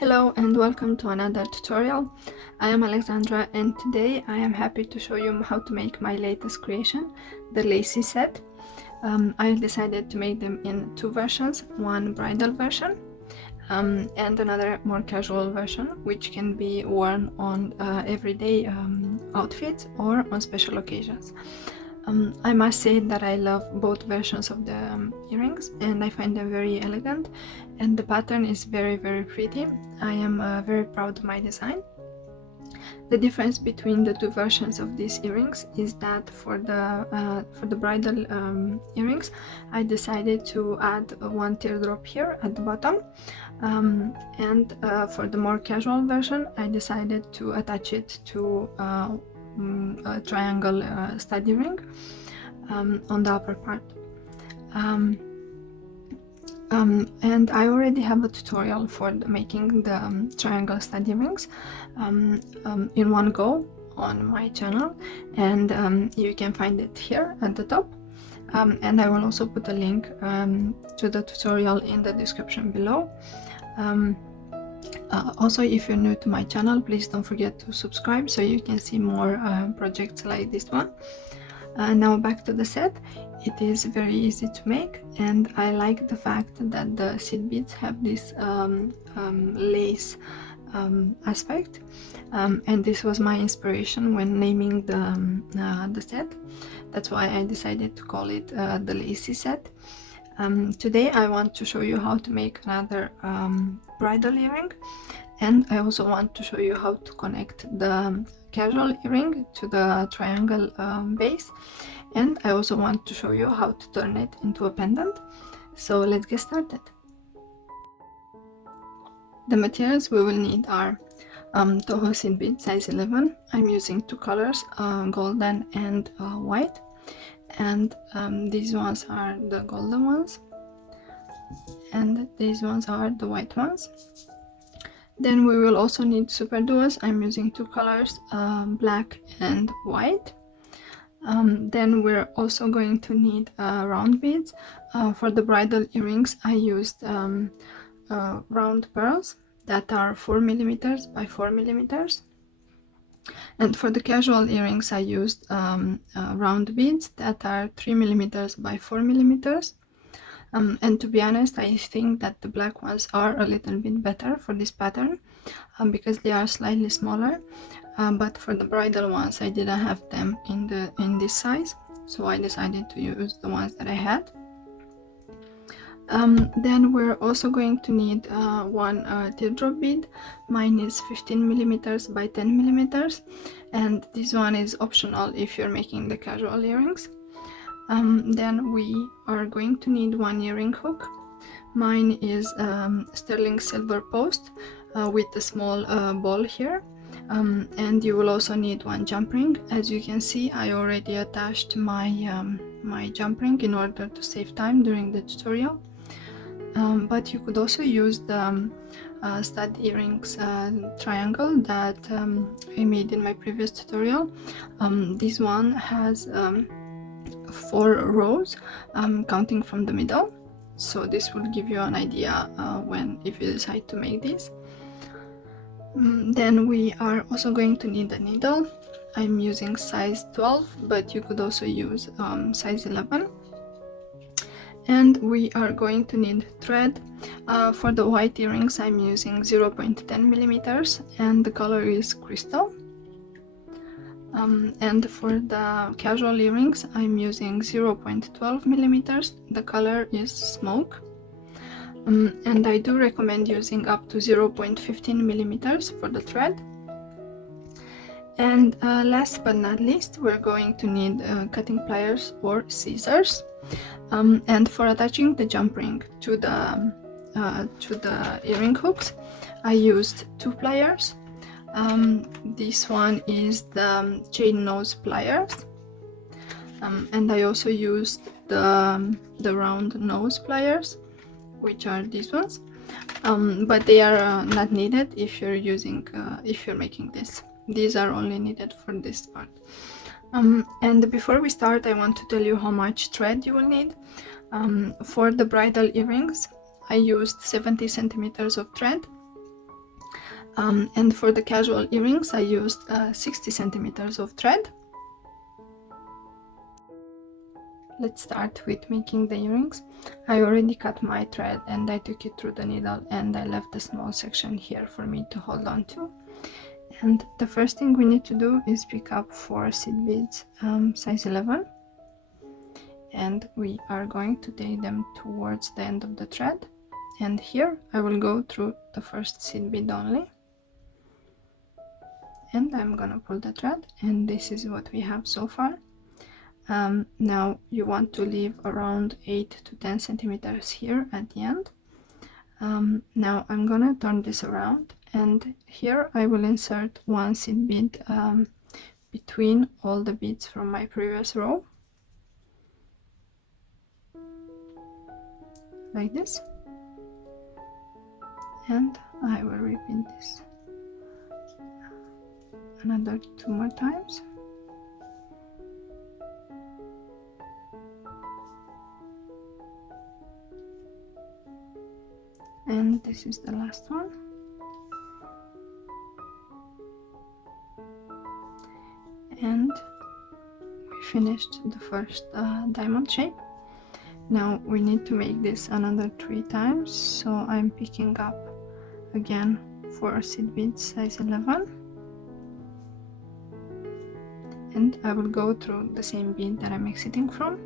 Hello and welcome to another tutorial. I am Alexandra and today I am happy to show you how to make my latest creation, the Lacy set. I decided to make them in two versions, one bridal version and another more casual version, which can be worn on everyday outfits or on special occasions. I must say that I love both versions of the earrings and I find them very elegant, and the pattern is very pretty. I am very proud of my design. The difference between the two versions of these earrings is that for the bridal earrings I decided to add one teardrop here at the bottom, and for the more casual version I decided to attach it to a triangle study ring on the upper part. And I already have a tutorial for making the triangle study rings in one go on my channel, and you can find it here at the top, and I will also put a link to the tutorial in the description below. Also, if you're new to my channel, please don't forget to subscribe so you can see more projects like this one. Now back to the set. It is very easy to make, and I like the fact that the seed beads have this lace aspect, and this was my inspiration when naming the set. That's why I decided to call it the Lacy set. Today I want to show you how to make another bridal earring, and I also want to show you how to connect the casual earring to the triangle base, and I also want to show you how to turn it into a pendant. So let's get started. The materials we will need are Toho seed bead size 11. I'm using two colors, golden and white, and these ones are the golden ones and these ones are the white ones. Then we will also need Superduos. I'm using two colors, black and white. Then we're also going to need round beads. For the bridal earrings I used round pearls that are 4mm by 4mm, and for the casual earrings I used round beads that are 3mm by 4mm. And to be honest, I think that the black ones are a little bit better for this pattern because they are slightly smaller, but for the bridal ones I didn't have them in this size, so I decided to use the ones that I had. Then we're also going to need one teardrop bead. Mine is 15mm by 10mm, and this one is optional if you're making the casual earrings. Then we are going to need one earring hook. Mine is sterling silver post with a small ball here, and you will also need one jump ring. As you can see, I already attached my my jump ring in order to save time during the tutorial, but you could also use the stud earrings triangle that I made in my previous tutorial. This one has 4 rows, counting from the middle, so this will give you an idea if you decide to make this. Then we are also going to need a needle. I'm using size 12, but you could also use size 11. And we are going to need thread. For the white earrings I'm using 0.10mm and the color is crystal. And for the casual earrings I'm using 0.12mm, the color is smoke, and I do recommend using up to 0.15mm for the thread. And last but not least, we're going to need cutting pliers or scissors, and for attaching the jump ring to the earring hooks I used 2 pliers. This one is the chain nose pliers, and I also used the round nose pliers, which are these ones, but they are not needed if you're making this. These are only needed for this part. And before we start, I want to tell you how much thread you will need. For the bridal earrings I used 70 centimeters of thread, And for the casual earrings I used 60 centimeters of thread. Let's start with making the earrings. I already cut my thread and I took it through the needle, and I left a small section here for me to hold on to. And the first thing we need to do is pick up 4 seed beads, size 11, and we are going to take them towards the end of the thread. And here I will go through the first seed bead only, and I'm gonna pull the thread, and this is what we have so far. Now you want to leave around 8 to 10 centimeters here at the end. Now I'm gonna turn this around, and here I will insert 1 seed bead between all the beads from my previous row, like this, and I will repeat this another 2 more times. And this is the last one. And we finished the first diamond shape. Now we need to make this another 3 times, so I'm picking up again 4 seed beads size 11, and I will go through the same bead that I'm exiting from,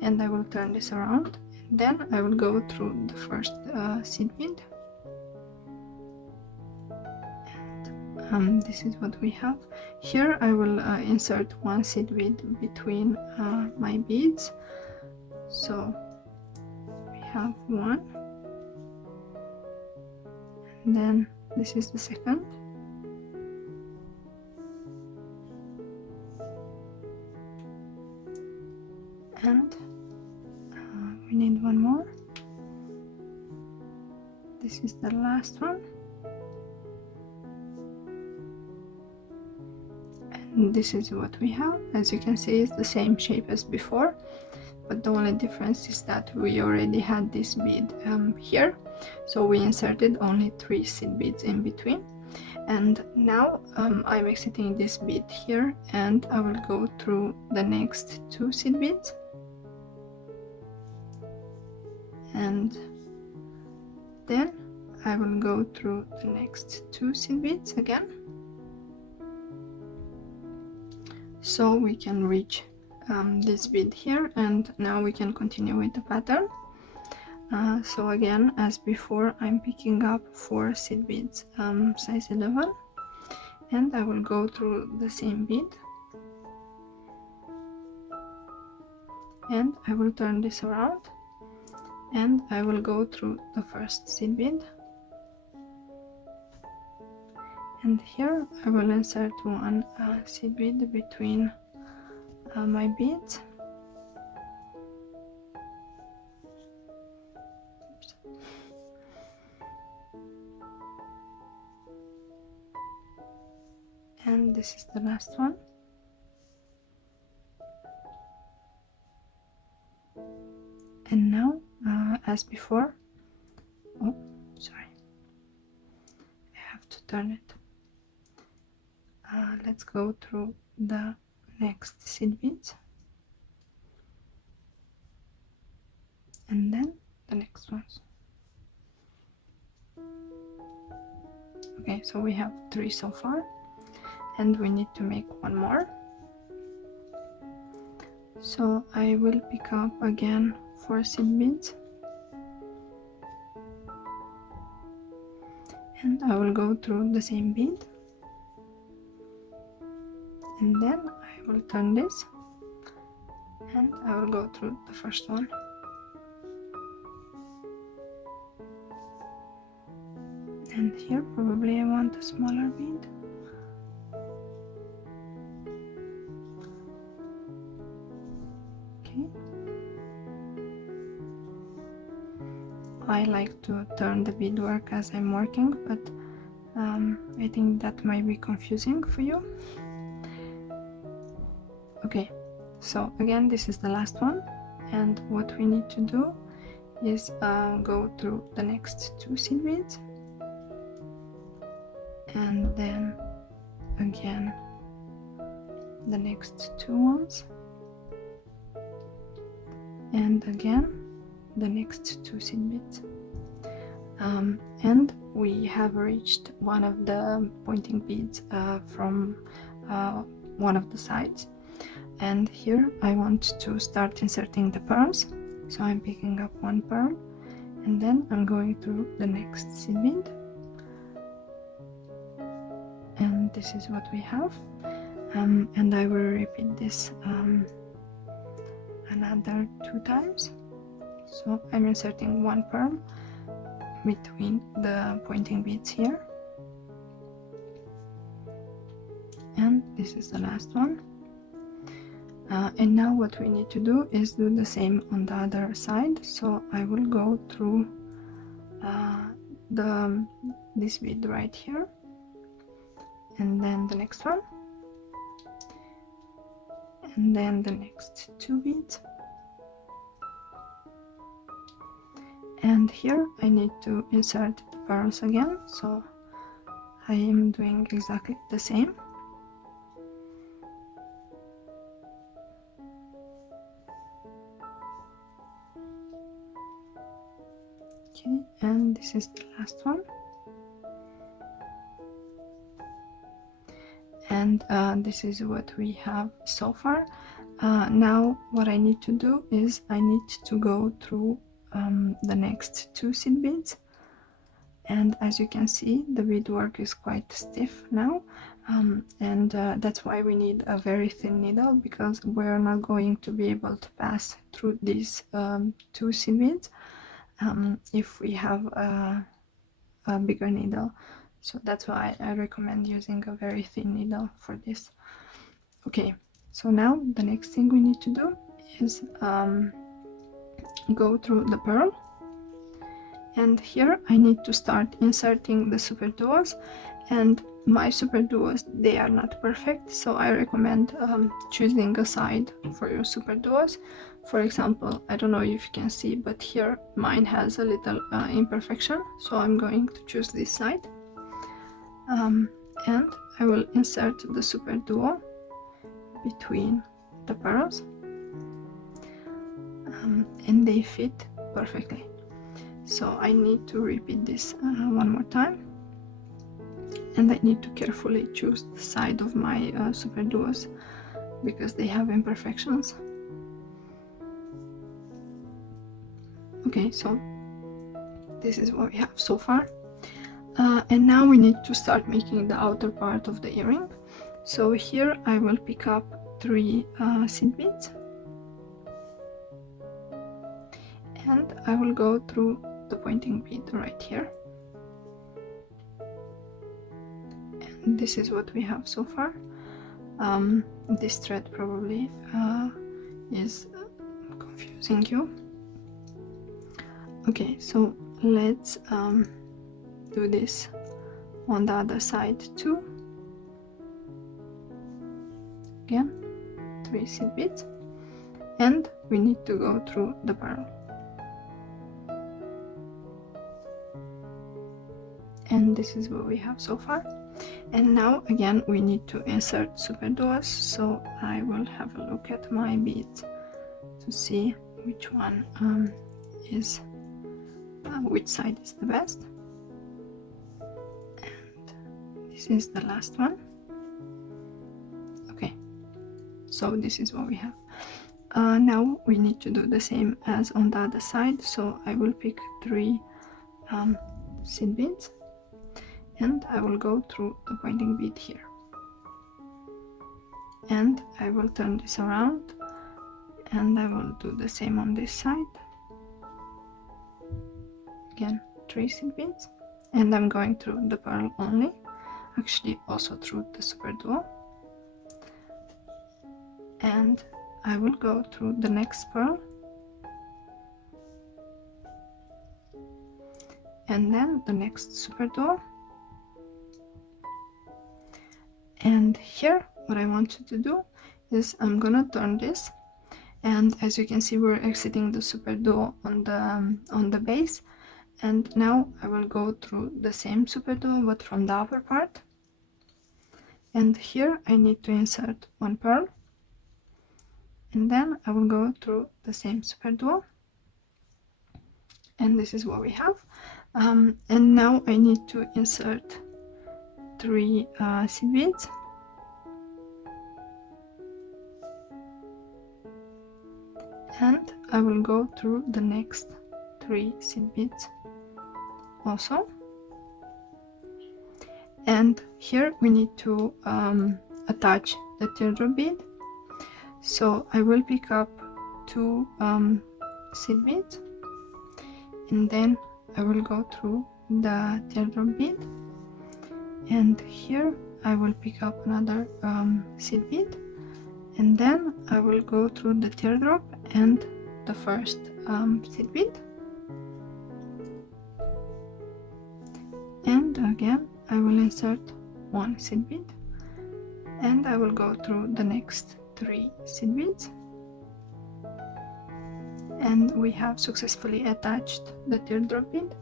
and I will turn this around, and then I will go through the first seed bead, and this is what we have. Here I will insert 1 seed bead between my beads, so we have 1, and then this is the second, and we need 1 more. This is the last one, and this is what we have. As you can see, it's the same shape as before, but the only difference is that we already had this bead here, so we inserted only 3 seed beads in between. And now I'm exiting this bead here, and I will go through the next 2 seed beads, and then I will go through the next 2 seed beads again, so we can reach this bead here, and now we can continue with the pattern. So again, as before, I'm picking up 4 seed beads size 11, and I will go through the same bead, and I will turn this around, and I will go through the first seed bead, and here I will insert 1 seed bead between my beads. And this is the last one. And now, as before, oh, sorry, I have to turn it. Let's go through the next seed beads, and then the next ones. Okay, so we have 3 so far, and we need to make 1 more. So I will pick up again 4 seed beads, and I will go through the same bead, and then I will turn this, and I will go through the first one, and here probably I want a smaller bead. Okay, I like to turn the beadwork as I'm working, but I think that might be confusing for you. Okay, so again, this is the last one, and what we need to do is go through the next 2 seed beads, and then again the next 2 ones, and again the next 2 seed beads. And we have reached one of the pointing beads from one of the sides, and here I want to start inserting the pearls. So I'm picking up 1 pearl, and then I'm going through the next seed bead, and this is what we have. And I will repeat this another 2 times. So I'm inserting 1 pearl between the pointing beads here, and this is the last one. And now what we need to do is do the same on the other side. So I will go through this bead right here, and then the next one, and then the next 2 beads, and here I need to insert the pearls again, so I am doing exactly the same. Okay, and this is the last one, and this is what we have so far. Now what I need to do is I need to go through the next 2 seed beads, and as you can see the beadwork is quite stiff now, and that's why we need a very thin needle, because we're not going to be able to pass through these 2 seed beads if we have a bigger needle. So that's why I recommend using a very thin needle for this. Okay, so now the next thing we need to do is go through the pearl, and here I need to start inserting the Superduos, and my Superduos, they are not perfect, so I recommend choosing a side for your Superduos. For example, I don't know if you can see, but here mine has a little imperfection, so I'm going to choose this side, and I will insert the Superduo between the pearls, and they fit perfectly. So I need to repeat this one more time, and I need to carefully choose the side of my Superduos because they have imperfections. Okay, so this is what we have so far, and now we need to start making the outer part of the earring. So here I will pick up 3 seed beads, and I will go through the pointing bead right here, and this is what we have so far. This thread probably is confusing you. Okay, so let's do this on the other side too. Again, 3 seed beads, and we need to go through the pearl. And this is what we have so far. And now again we need to insert Superduos, so I will have a look at my beads to see which one is which side is the best. And this is the last one. Okay, so this is what we have. Now we need to do the same as on the other side, so I will pick 3 seed beads, and I will go through the pointing bead here, and I will turn this around, and I will do the same on this side. Again, 3 seed beads, and I'm going through the pearl only, actually also through the Superduo, and I will go through the next pearl, and then the next Superduo. And here what I want you to do is I'm gonna turn this, And as you can see, we're exiting the Superduo on the base. And now I will go through the same Superduo but from the upper part. And here I need to insert one pearl, and then I will go through the same Superduo, and this is what we have. And now I need to insert 3 seed beads, and I will go through the next 3 seed beads also. And here we need to attach the teardrop bead, so I will pick up 2 seed beads, and then I will go through the teardrop bead, and here I will pick up another seed bead, and then I will go through the teardrop and the first seed bead, and again I will insert 1 seed bead, and I will go through the next 3 seed beads, and we have successfully attached the teardrop bead.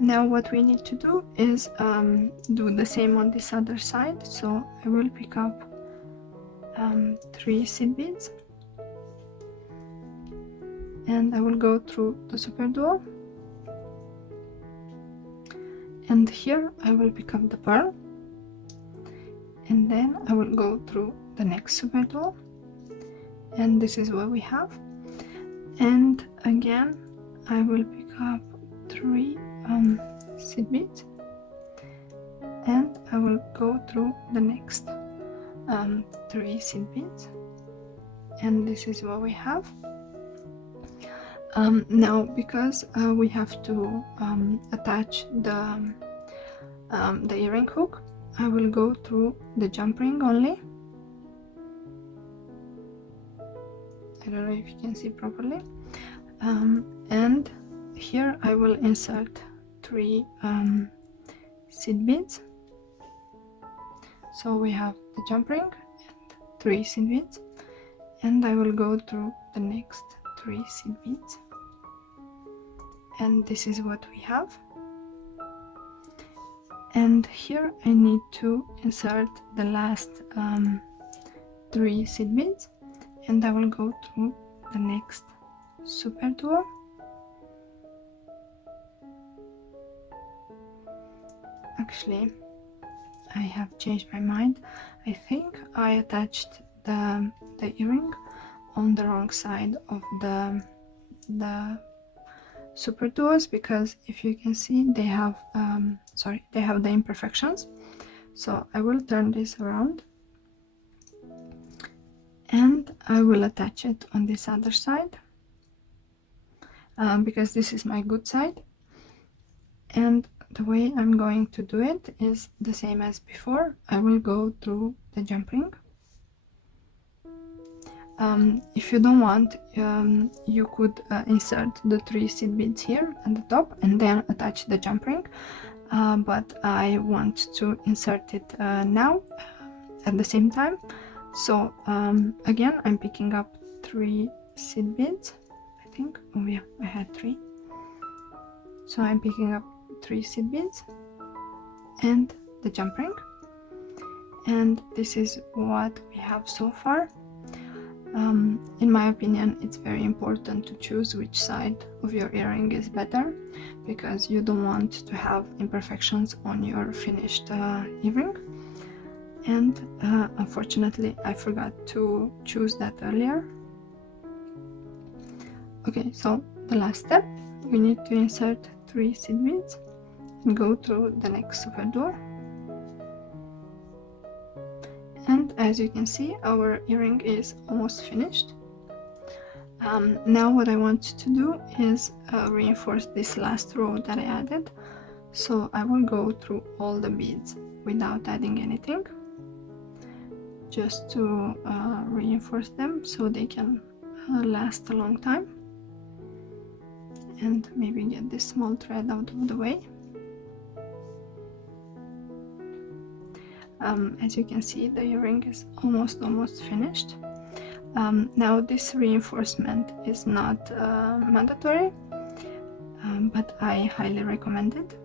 Now what we need to do is do the same on this other side, so I will pick up 3 seed beads, and I will go through the Superduo, and here I will pick up the pearl, and then I will go through the next Superduo, and this is what we have. And again I will pick up 3 seed beads, and I will go through the next 3 seed beads, and this is what we have. Now because we have to attach the earring hook, I will go through the jump ring only. I don't know if you can see properly. And here I will insert 3 seed beads. So we have the jump ring and 3 seed beads, and I will go through the next 3 seed beads, and this is what we have. And here I need to insert the last 3 seed beads, and I will go through the next Superduo, actually I have changed my mind. I think I attached the earring on the wrong side of the Superduos, because if you can see they have they have the imperfections. So I will turn this around and I will attach it on this other side, because this is my good side. And the way I'm going to do it is the same as before. I will go through the jump ring. If you don't want, you could insert the 3 seed beads here at the top and then attach the jump ring, but I want to insert it now at the same time. So again I'm picking up 3 seed beads, I think. Oh yeah, I had 3. So I'm picking up 3 seed beads and the jump ring, and this is what we have so far. In my opinion, it's very important to choose which side of your earring is better, because you don't want to have imperfections on your finished earring. And unfortunately I forgot to choose that earlier. Okay, so the last step, we need to insert 3 seed beads and go through the next Superduo. And as you can see, our earring is almost finished. Now what I want to do is reinforce this last row that I added. So I will go through all the beads without adding anything, just to reinforce them so they can last a long time. And maybe get this small thread out of the way. As you can see, the earring is almost finished. Now this reinforcement is not mandatory, but I highly recommend it.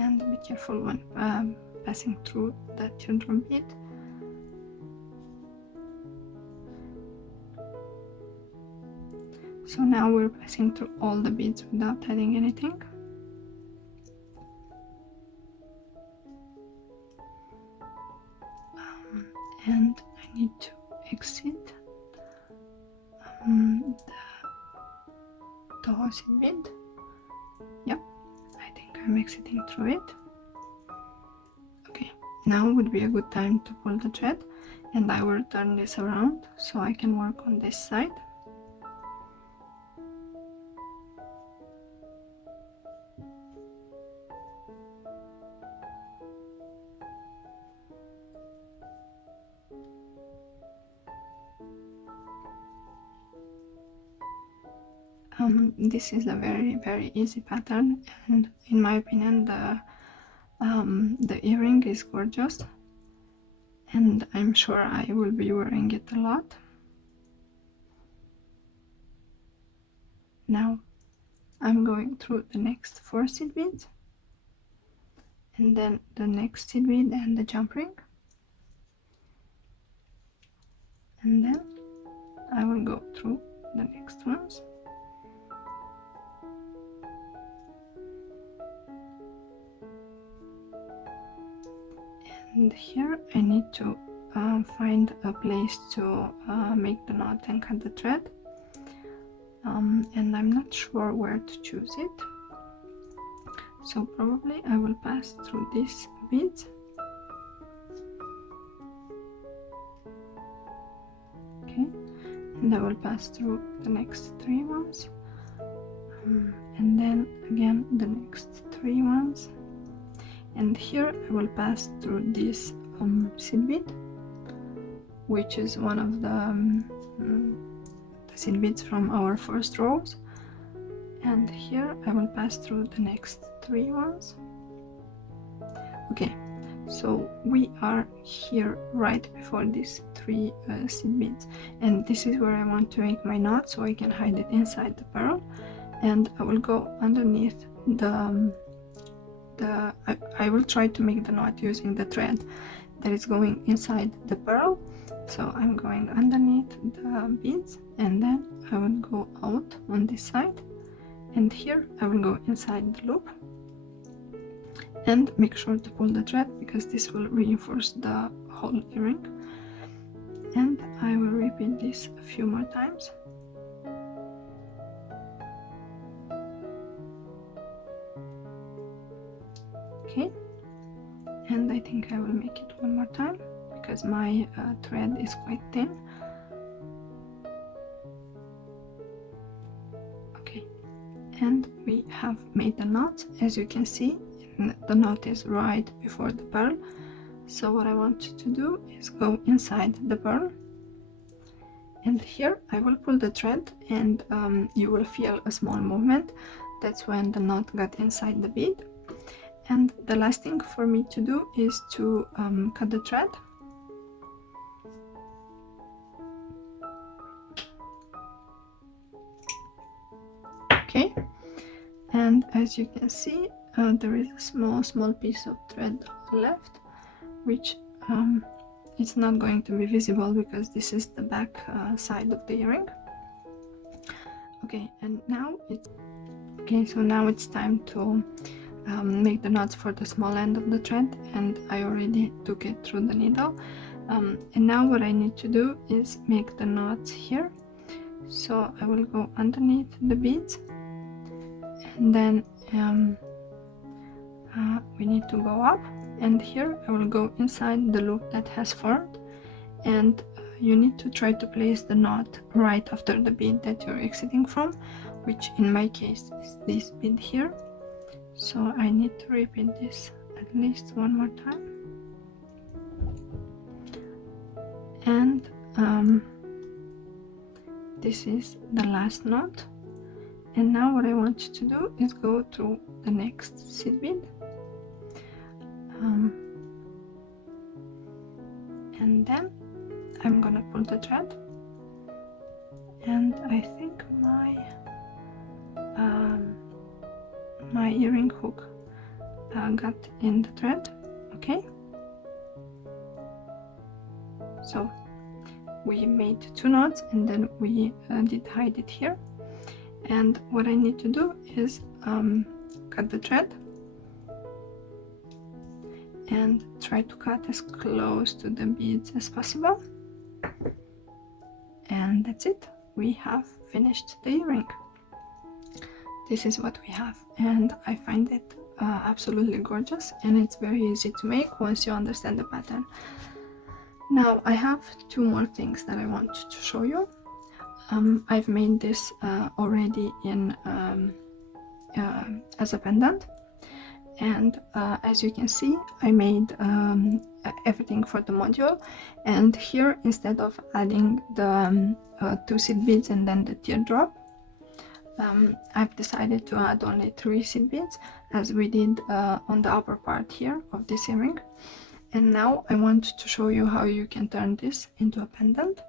And be careful when passing through the teardrop bead. So now we're passing through all the beads without adding anything. And I need to exit the Toho seed bead. Yep, I think I'm exiting through it. Okay, now would be a good time to pull the thread, and I will turn this around so I can work on this side. This is a very easy pattern, and in my opinion the earring is gorgeous, and I'm sure I will be wearing it a lot. Now I'm going through the next 4 seed beads, and then the next seed bead and the jump ring, and then I will go through the next ones. And here I need to find a place to make the knot and cut the thread, and I'm not sure where to choose it, so probably I will pass through these beads. Okay, and I will pass through the next 3 ones, and then again the next 3 ones. And here I will pass through this seed bead, which is one of the seed beads from our first rows. And here I will pass through the next 3 ones. Okay, so we are here right before these 3 seed beads, and this is where I want to make my knot so I can hide it inside the pearl. And I will go underneath I will try to make the knot using the thread that is going inside the pearl. So I'm going underneath the beads, and then I will go out on this side, and here I will go inside the loop, and make sure to pull the thread because this will reinforce the whole earring. And I will repeat this a few more times. Okay, and I think I will make it one more time because my thread is quite thin. Okay, and we have made the knot. As you can see, the knot is right before the pearl. So what I want you to do is go inside the pearl, and here I will pull the thread, and you will feel a small movement. That's when the knot got inside the bead. And the last thing for me to do is to cut the thread. Okay, and as you can see, there is a small piece of thread left, which it's not going to be visible because this is the back side of the earring. Okay, and now so now it's time to make the knots for the small end of the thread, and I already took it through the needle. And now what I need to do is make the knots here. So I will go underneath the beads, and then we need to go up, and here I will go inside the loop that has formed, and you need to try to place the knot right after the bead that you're exiting from, which in my case is this bead here. So I need to repeat this at least one more time. And this is the last knot. And now what I want you to do is go through the next seed bead, and then I'm gonna pull the thread, and I think my earring hook got in the thread. Okay, so we made 2 knots, and then we did hide it here. And what I need to do is cut the thread and try to cut as close to the beads as possible, and that's it. We have finished the earring. This is what we have, and I find it absolutely gorgeous, and it's very easy to make once you understand the pattern. Now I have 2 more things that I want to show you. I've made this already in as a pendant, and as you can see, I made everything for the module, and here, instead of adding the 2 seed beads and then the teardrop, I've decided to add only 3 seed beads, as we did on the upper part here of this earring. And now I want to show you how you can turn this into a pendant.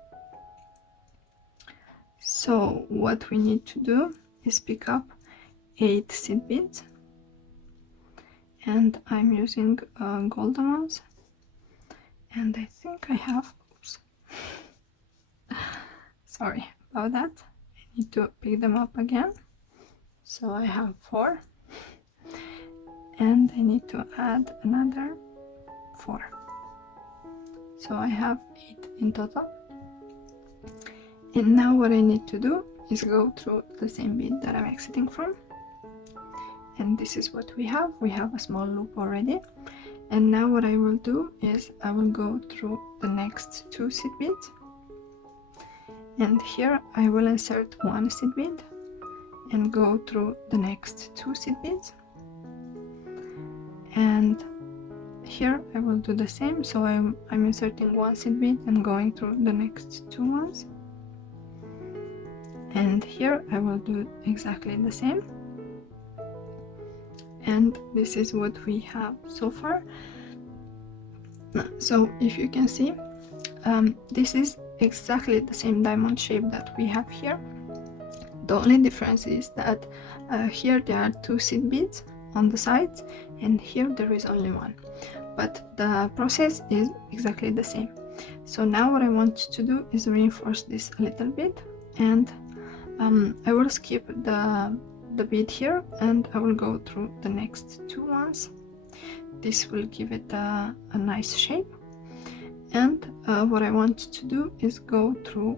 So what we need to do is pick up 8 seed beads, and I'm using golden ones, and I think I have, oops, sorry about that, I need to pick them up again. So I have 4, and I need to add another 4, so I have 8 in total. And now what I need to do is go through the same bead that I'm exiting from, and this is what we have. We have a small loop already, and now what I will do is I will go through the next 2 seed beads, and here I will insert 1 seed bead and go through the next 2 seed beads, and here I will do the same. So I'm inserting 1 seed bead and going through the next 2 ones, and here I will do exactly the same. And this is what we have so far. So if you can see, this is exactly the same diamond shape that we have here. The only difference is that here there are 2 seed beads on the sides, and here there is only 1, but the process is exactly the same. So now what I want to do is reinforce this a little bit, and I will skip the bead here, and I will go through the next 2 ones. This will give it a nice shape. And what I want to do is go through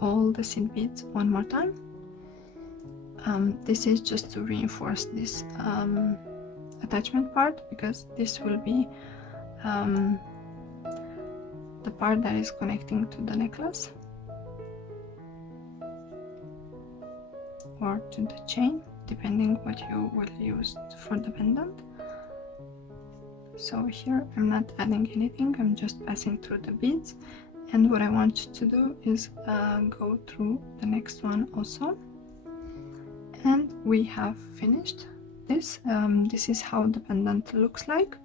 all the seed beads one more time. This is just to reinforce this attachment part, because this will be the part that is connecting to the necklace or to the chain, depending what you will use for the pendant. So here I'm not adding anything, I'm just passing through the beads, and what I want to do is go through the next one also. And we have finished this. This is how the pendant looks like.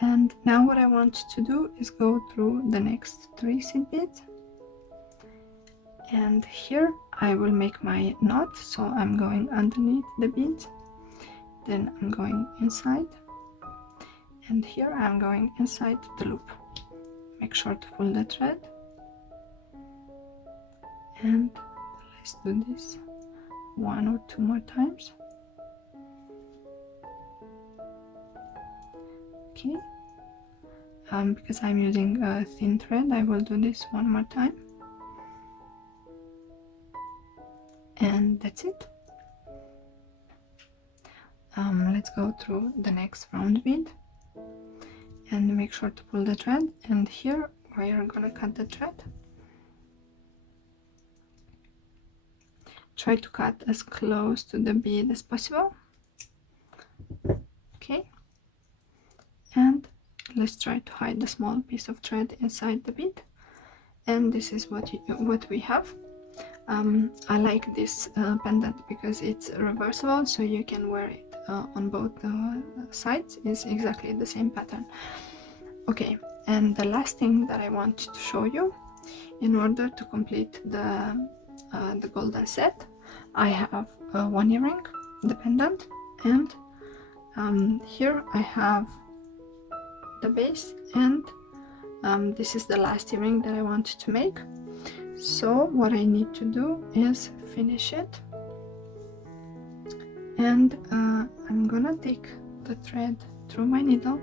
And now what I want to do is go through the next 3 seed beads, and here I will make my knot. So I'm going underneath the beads, then I'm going inside, and here I'm going inside the loop. Make sure to pull the thread, and let's do this 1 or 2 more times. Okay, because I'm using a thin thread, I will do this 1 more time, and that's it. Let's go through the next round bead and make sure to pull the thread, and here we are gonna cut the thread. Try to cut as close to the bead as possible. Okay, and let's try to hide the small piece of thread inside the bead, and this is what we have. I like this pendant because it's reversible, so you can wear it on both sides. It's exactly the same pattern. Okay, and the last thing that I want to show you, in order to complete the golden set, I have one earring, the pendant, and here I have the base, and this is the last earring that I wanted to make. So what I need to do is finish it, and I'm gonna take the thread through my needle,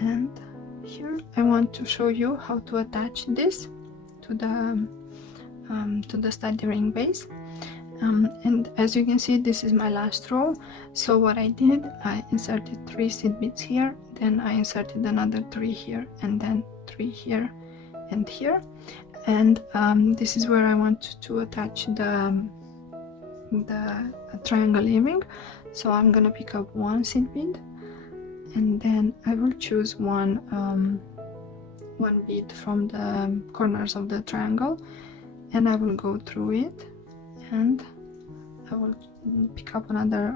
and here I want to show you how to attach this to the stud earring base. And as you can see, this is my last row. So what I did, I inserted 3 seed beads here, then I inserted another 3 here, and then 3 here and here, and this is where I want to attach the triangle earring. So I'm gonna pick up 1 seed bead, and then I will choose one bead from the corners of the triangle, and I will go through it, and I will pick up another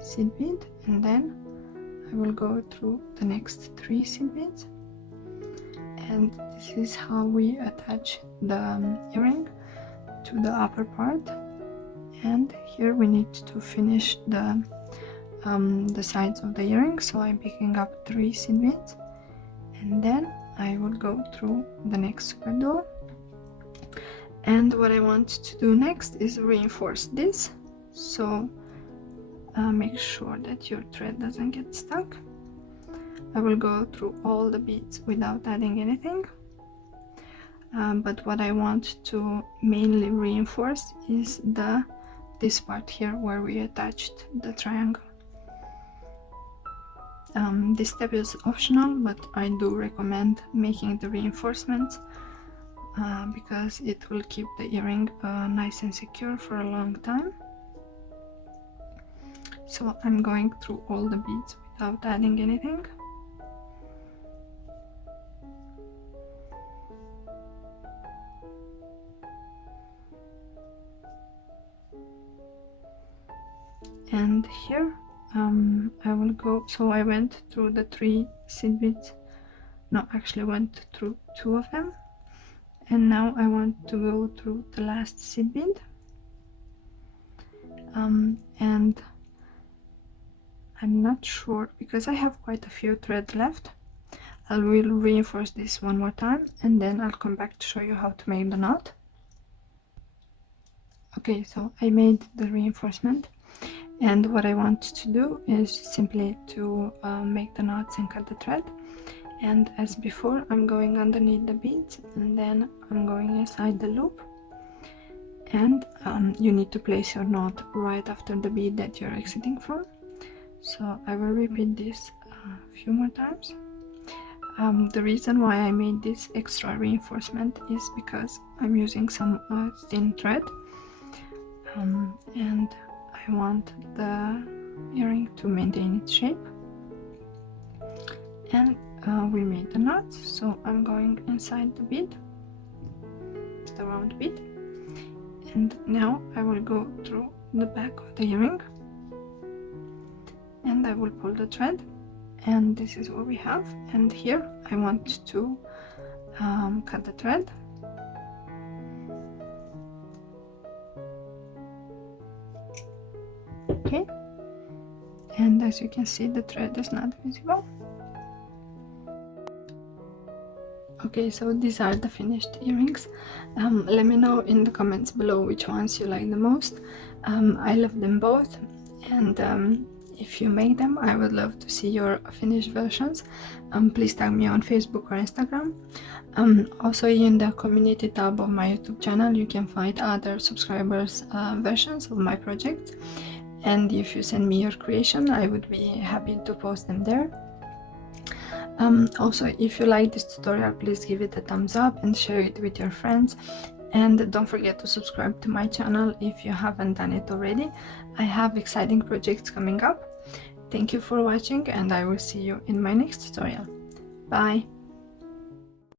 seed bead, and then I will go through the next 3 seed beads, and this is how we attach the earring to the upper part. And here we need to finish the sides of the earring, so I'm picking up 3 seed beads, and then I will go through the next Superduo. And what I want to do next is reinforce this, so make sure that your thread doesn't get stuck. I will go through all the beads without adding anything, but what I want to mainly reinforce is this part here where we attached the triangle. This step is optional, but I do recommend making the reinforcements because it will keep the earring nice and secure for a long time. So I'm going through all the beads without adding anything. And here I will go, so I went through the 3 seed beads, no, actually went through 2 of them, and now I want to go through the last seed bead, and I'm not sure because I have quite a few threads left. I will reinforce this one more time, and then I'll come back to show you how to make the knot. Okay, so I made the reinforcement, and what I want to do is simply to make the knots and cut the thread. And as before, I'm going underneath the beads, and then I'm going inside the loop, and you need to place your knot right after the bead that you're exiting from. So I will repeat this a few more times. The reason why I made this extra reinforcement is because I'm using some thin thread, and I want the earring to maintain its shape. And we made the knots, so I'm going inside the bead, the round bead, and now I will go through the back of the earring, and I will pull the thread, and this is what we have. And here I want to cut the thread. Okay, and as you can see, the thread is not visible. Okay, so these are the finished earrings. Let me know in the comments below which ones you like the most. I love them both, and if you make them, I would love to see your finished versions. Please tag me on Facebook or Instagram. Also, in the community tab of my YouTube channel, you can find other subscribers' versions of my projects. And if you send me your creation, I would be happy to post them there. Also, if you like this tutorial, please give it a thumbs up and share it with your friends. And don't forget to subscribe to my channel if you haven't done it already. I have exciting projects coming up. Thank you for watching, and I will see you in my next tutorial. Bye!